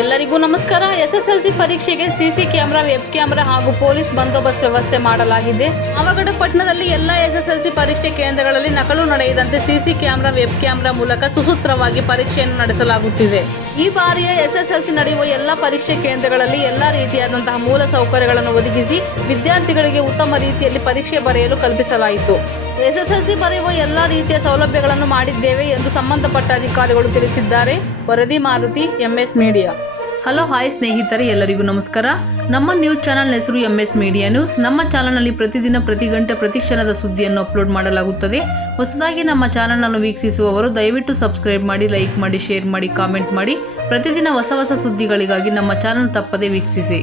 ಎಲ್ಲರಿಗೂ ನಮಸ್ಕಾರ. ಎಸ್ಎಸ್ಎಲ್ಸಿ ಪರೀಕ್ಷೆಗೆ ಸಿಸಿ ಕ್ಯಾಮೆರಾ, ವೆಬ್ ಕ್ಯಾಮೆರಾ ಹಾಗೂ ಪೊಲೀಸ್ ಬಂದೋಬಸ್ತ್ ವ್ಯವಸ್ಥೆ ಮಾಡಲಾಗಿದೆ. ಪಾವಗಡ ಪಟ್ಟಣದಲ್ಲಿ ಎಲ್ಲ ಎಸ್ಎಸ್ಎಲ್ಸಿ ಪರೀಕ್ಷೆ ಕೇಂದ್ರಗಳಲ್ಲಿ ನಕಲು ನಡೆಯದಂತೆ ಸಿಸಿ ಕ್ಯಾಮೆರಾ, ವೆಬ್ ಕ್ಯಾಮೆರಾ ಮೂಲಕ ಸುಸೂತ್ರವಾಗಿ ಪರೀಕ್ಷೆಯನ್ನು ನಡೆಸಲಾಗುತ್ತಿದೆ. ಈ ಬಾರಿಯ ಎಸ್ಎಸ್ಎಲ್ಸಿ ನಡೆಯುವ ಎಲ್ಲ ಪರೀಕ್ಷೆ ಕೇಂದ್ರಗಳಲ್ಲಿ ಎಲ್ಲ ರೀತಿಯಾದಂತಹ ಮೂಲ ಸೌಕರ್ಯಗಳನ್ನು ಒದಗಿಸಿ ವಿದ್ಯಾರ್ಥಿಗಳಿಗೆ ಉತ್ತಮ ರೀತಿಯಲ್ಲಿ ಪರೀಕ್ಷೆ ಬರೆಯಲು ಕಲ್ಪಿಸಲಾಯಿತು. ಎಸ್ಎಸ್ಎಲ್ಸಿ ಬರೆಯುವ ಎಲ್ಲ ರೀತಿಯ ಸೌಲಭ್ಯಗಳನ್ನು ಮಾಡಿದ್ದೇವೆ ಎಂದು ಸಂಬಂಧಪಟ್ಟ ಅಧಿಕಾರಿಗಳು ತಿಳಿಸಿದ್ದಾರೆ. ವರದಿ Maruti, MS media. Hello hi ಸ್ನೇಹಿತರೆ, ಎಲ್ಲರಿಗೂ ನಮಸ್ಕಾರ. ನಮ್ಮ ನ್ಯೂಸ್ ಚಾನಲ್ ಹೆಸರು ಎಂಎಸ್ ಮೀಡಿಯಾ ನ್ಯೂಸ್. ನಮ್ಮ ಚಾನಲ್ನಲ್ಲಿ ಪ್ರತಿದಿನ, ಪ್ರತಿ ಗಂಟೆ, ಪ್ರತಿ ಕ್ಷಣದ ಸುದ್ದಿಯನ್ನು ಅಪ್ಲೋಡ್ ಮಾಡಲಾಗುತ್ತದೆ. ಹೊಸದಾಗಿ ನಮ್ಮ ಚಾನಲ್ನನ್ನು ವೀಕ್ಷಿಸುವವರು ದಯವಿಟ್ಟು ಸಬ್ಸ್ಕ್ರೈಬ್ ಮಾಡಿ, ಲೈಕ್ ಮಾಡಿ, ಶೇರ್ ಮಾಡಿ, ಕಾಮೆಂಟ್ ಮಾಡಿ. ಪ್ರತಿದಿನ ಹೊಸ ಸುದ್ದಿಗಳಿಗಾಗಿ ನಮ್ಮ ಚಾನಲ್ ತಪ್ಪದೇ ವೀಕ್ಷಿಸಿ.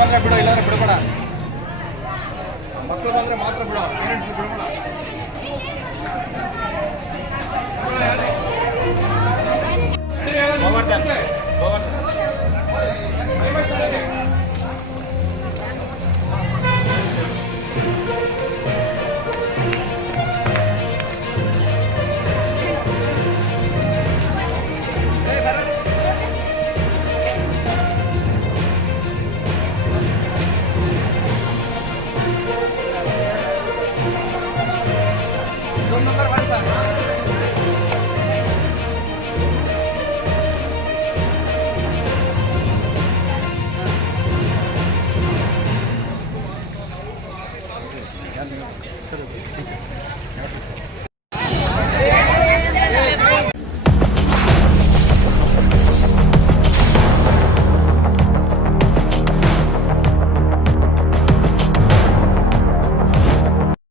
ಬಂದ್ರೆ ಬಿಡು, ಇಲ್ಲಾಂದ್ರೆ ಬಿಡಬೇಡ. ಮಕ್ಕಳು ಬಂದ್ರೆ ಮಾತ್ರ ಬಿಡು, ಪೇರೆಂಟ್ಸ್ ಬಿಡಬೇಡ.